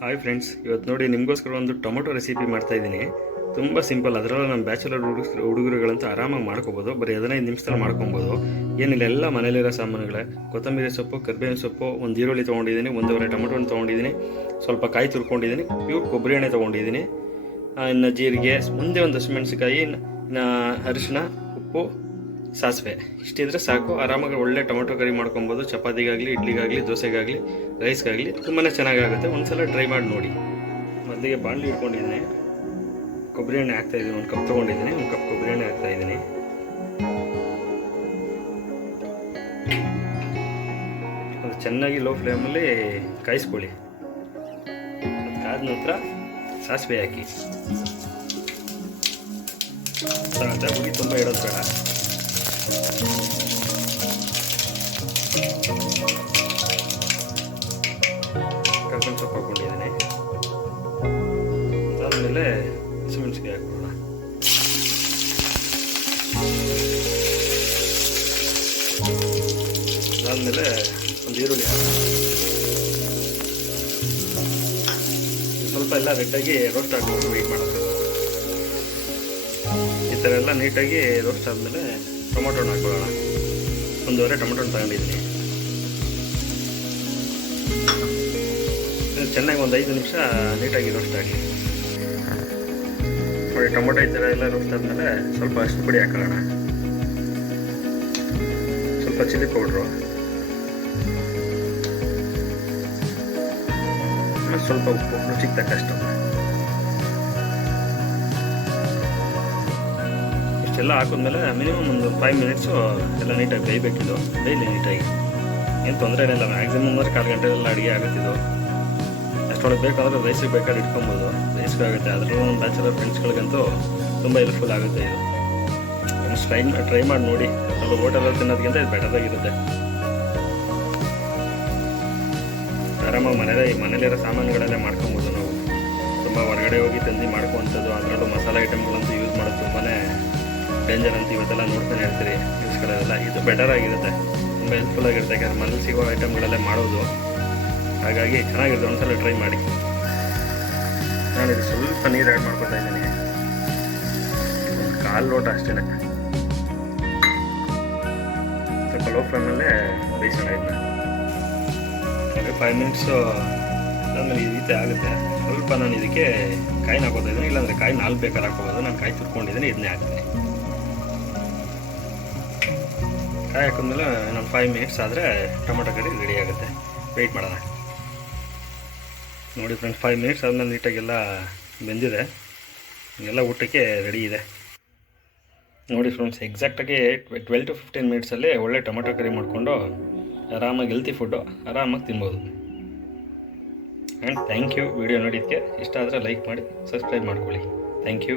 Hi friends, ಇವತ್ತು ನೋಡಿ ನಿಮಗೋಸ್ಕರ ಒಂದು ಟೊಮೊಟೊ ರೆಸಿಪಿ ಮಾಡ್ತಾಯಿದ್ದೀನಿ. ತುಂಬ ಸಿಂಪಲ್. ಅದರಲ್ಲೂ ನಮ್ಮ ಬ್ಯಾಚುಲರ್ ಹುಡುಗರುಗಳಂತೂ ಆರಾಮಾಗಿ ಮಾಡ್ಕೋಬೋದು. ಬರೀ 15 ನಿಮಿಷದಲ್ಲಿ ಮಾಡ್ಕೊಬೋದು. ಏನಿಲ್ಲ, ಎಲ್ಲ ಮನೇಲಿರೋ ಸಾಮಾನುಗಳೇ. ಕೊತ್ತಂಬರಿ ಸೊಪ್ಪು, ಕರಿಬೇವಿನ ಸೊಪ್ಪು, ಒಂದು ಈರುಳ್ಳಿ ತೊಗೊಂಡಿದ್ದೀನಿ, 1.5 ಟೊಮೊಟೊ ತೊಗೊಂಡಿದ್ದೀನಿ, ಸ್ವಲ್ಪ ಕಾಯಿ ತುರ್ಕೊಂಡಿದ್ದೀನಿ, ಪ್ಯೂರ್ ಕೊಬ್ಬರಿ ಎಣ್ಣೆ ತೊಗೊಂಡಿದ್ದೀನಿ, ಇನ್ನು ಜೀರಿಗೆ, ಮುಂದೆ ಒಂದು ಹಸಿಮೆಣಸಿಕಾಯಿ, ಇನ್ನು ಅರಿಶಿನ, ಉಪ್ಪು, ಸಾಸಿವೆ. ಇಷ್ಟಿದ್ರೆ ಸಾಕು. ಆರಾಮಾಗಿ ಒಳ್ಳೆ ಟೊಮೊಟೊ ಕರಿ ಮಾಡ್ಕೊಬೋದು. ಚಪಾತಿಗಾಗಲಿ, ಇಡ್ಲಿಗಾಗಲಿ, ದೋಸೆಗಾಗಲಿ, ರೈಸ್ಗಾಗಲಿ ತುಂಬಾ ಚೆನ್ನಾಗಾಗುತ್ತೆ. ಒಂದ್ಸಲ ಟ್ರೈ ಮಾಡಿ ನೋಡಿ. ಮೊದಲಿಗೆ ಬಾಣಲಿ ಇಟ್ಕೊಂಡಿದ್ದೀನಿ, ಕೊಬ್ಬರಿ ಎಣ್ಣೆ ಹಾಕ್ತಾಯಿದ್ದೀನಿ. 1 ಕಪ್ ತೊಗೊಂಡಿದ್ದೀನಿ, 1 ಕಪ್ ಕೊಬ್ಬರಿ ಎಣ್ಣೆ ಹಾಕ್ತಾಯಿದ್ದೀನಿ. ಅದು ಚೆನ್ನಾಗಿ ಲೋ ಫ್ಲೇಮಲ್ಲಿ ಕಾಯಿಸ್ಕೊಳ್ಳಿ. ಅದಾದ ನಂತರ ಸಾಸಿವೆ ಹಾಕಿ. ಹುಡಿ ತುಂಬ ಇಡೋದು ಬೇಡ. ಕರ್ಬೇವಿನ ಸೊಪ್ಪು ಹಾಕ್ಕೊಂಡಿದ್ದೀನಿ. ಅದಾದಮೇಲೆ ಹಸಿಮೆಣಸಿಕಾಯಿ ಹಾಕ್ಕೊಳ್ಳೋಣ. ಅದಾದಮೇಲೆ ಒಂದು ಈರುಳ್ಳಿ ಹಾಕೋಣ. ಸ್ವಲ್ಪ ಎಲ್ಲ ರೆಡ್ಡಾಗಿ ರೋಸ್ಟ್ ಆಗೋದು ವೆಯ್ಟ್ ಮಾಡೋದು. ಈ ಥರ ಎಲ್ಲ ನೀಟಾಗಿ ರೋಸ್ಟ್ ಆದಮೇಲೆ ಟೊಮೊಟೊನ ಹಾಕೊಳ್ಳೋಣ. 1.5 ಟೊಮೊಟೊನ ತಗೊಂಡಿದ್ದೀನಿ. ಚೆನ್ನಾಗಿ ಒಂದು 5 ನಿಮಿಷ ನೀಟಾಗಿ ರೋಸ್ಟ್ ಆಗಲಿ. ನೋಡಿ, ಟೊಮೊಟೊ ಈ ಥರ ಎಲ್ಲ ರೋಸ್ಟ್ ಆದಮೇಲೆ ಸ್ವಲ್ಪ ಅರಿಶಿನ ಪುಡಿ ಹಾಕೊಳ್ಳೋಣ, ಸ್ವಲ್ಪ ಚಿಲ್ಲಿ ಪೌಡ್ರು, ಮತ್ತು ಸ್ವಲ್ಪ ಉಪ್ಪು, ರುಚಿಗೆ ತಕ್ಕಷ್ಟು. ಇಷ್ಟೆಲ್ಲ ಹಾಕಿದ್ಮೇಲೆ ಮಿನಿಮಮ್ ಒಂದು 5 ಮಿನಿಟ್ಸು ಎಲ್ಲ ನೀಟಾಗಿ ಬೇಯಬೇಕಿದ್ದು. ಬೇಯಲಿ ನೀಟಾಗಿ, ಏನು ತೊಂದರೆ ಏನಿಲ್ಲ. ಮ್ಯಾಕ್ಸಿಮಮ್ ಅಂದರೆ 1/4 ಗಂಟೆಲ್ಲ ಅಡುಗೆ ಆಗುತ್ತಿದ್ದು. ಅಷ್ಟೊಳಗೆ ಬೇಕಾದರೆ ರೈಸಿಗೆ ಬೇಕಾದ್ರೆ ಇಟ್ಕೊಬೋದು, ರೈಸ್ಗೂ ಆಗುತ್ತೆ. ಅದರಲ್ಲೂ ನಮ್ಮ ಬ್ಯಾಚುಲರ್ ಫ್ರೆಂಡ್ಸ್ಗಳಿಗಂತೂ ತುಂಬ ಹೆಲ್ಪ್ಫುಲ್ ಆಗುತ್ತೆ ಇದು. ಟ್ರೈ ಮಾಡಿ ನೋಡಿ. ಅದು ಹೋಟೆಲಲ್ಲಿ ತಿನ್ನೋದಕ್ಕಿಂತ ಇದು ಬೆಟರಾಗಿರುತ್ತೆ. ಆರಾಮಾಗಿ ಮನೇಲಿರೋ ಸಾಮಾನುಗಳಲ್ಲೇ ಮಾಡ್ಕೊಬೋದು ನಾವು. ತುಂಬ ಹೊರಗಡೆ ಹೋಗಿ ತಂದು ಮಾಡ್ಕೊವಂಥದ್ದು, ಅದರಲ್ಲೂ ಮಸಾಲೆ ಐಟಮ್ಗಳಂತೂ ಯೂಸ್ ಮಾಡೋದು ತುಂಬಾ ಡೇಂಜರ್ ಅಂತ ಇವತ್ತೆಲ್ಲ ನೋಡ್ತಾನೆ ಇರ್ತೀರಿ ನ್ಯೂಸ್ಗಳೆಲ್ಲ. ಇದು ಬೆಟರ್ ಆಗಿರುತ್ತೆ, ತುಂಬ ಹೆಲ್ಪ್ಫುಲ್ ಆಗಿರುತ್ತೆ. ಯಾಕಂದರೆ ಮನೇಲಿ ಸಿಗೋ ಐಟಮ್ಗಳಲ್ಲೇ ಮಾಡೋದು. ಹಾಗಾಗಿ ಚೆನ್ನಾಗಿರುತ್ತೆ. ಒಂದ್ಸಲ ಟ್ರೈ ಮಾಡಿ. ನಾನಿದು ಸ್ವಲ್ಪ ನೀರು ಆ್ಯಡ್ ಮಾಡ್ಕೊತಾ ಇದ್ದೀನಿ, ಒಂದು 1/4 ಲೋಟ ಅಷ್ಟೇ. ಸ್ವಲ್ಪ ಲೋ ಫ್ಲೇಮಲ್ಲೇ ಬೇಯಿಸೋಣ ಇದನ್ನ. 5 ಮಿನಿಟ್ಸು ಆದಮೇಲೆ ಈ ರೀತಿ ಆಗುತ್ತೆ. ಸ್ವಲ್ಪ ನಾನು ಇದಕ್ಕೆ ಕಾಯಿನ ಹಾಕೋತಾ ಇದ್ದೀನಿ, ಇಲ್ಲಾಂದರೆ ಕಾಯಿ 4 ಬೇಕಾದ್ರೆ ಹಾಕೋಬೋದು. ನಾನು ಕಾಯಿ ತುರ್ಕೊಂಡಿದ್ದೀನಿ, ಇದನ್ನೇ ಹಾಕ್ತೀನಿ. ಕಾಯಿ ಹಾಕಿದ್ಮೇಲೆ ಇನ್ನೊಂದು 5 ಮಿನಿಟ್ಸ್ ಆದರೆ ಟೊಮೊಟೊ ಕರಿ ರೆಡಿ ಆಗುತ್ತೆ. ವೆಯ್ಟ್ ಮಾಡೋಣ. ನೋಡಿ ಫ್ರೆಂಡ್ಸ್, 5 ಮಿನಿಟ್ಸ್ ಆದಮೇಲೆ ನೀಟಾಗೆಲ್ಲ ಬೆಂದಿದೆ. ಎಲ್ಲ ಊಟಕ್ಕೆ ರೆಡಿ ಇದೆ. ನೋಡಿ ಫ್ರೆಂಡ್ಸ್, ಎಕ್ಸಾಕ್ಟಾಗಿ 12 to 15 ಮಿನಿಟ್ಸಲ್ಲಿ ಒಳ್ಳೆ ಟೊಮೊಟೊ ಕರಿ ಮಾಡಿಕೊಂಡು ಆರಾಮಾಗಿ ಹೆಲ್ತಿ ಫುಡ್ಡು ಆರಾಮಾಗಿ ತಿನ್ಬೋದು. And thank you. ವಿಡಿಯೋ ನೋಡಿದ್ದಕ್ಕೆ. ಇಷ್ಟ ಆದರೆ ಲೈಕ್ ಮಾಡಿ, ಸಬ್ಸ್ಕ್ರೈಬ್ ಮಾಡ್ಕೊಳ್ಳಿ. Thank you.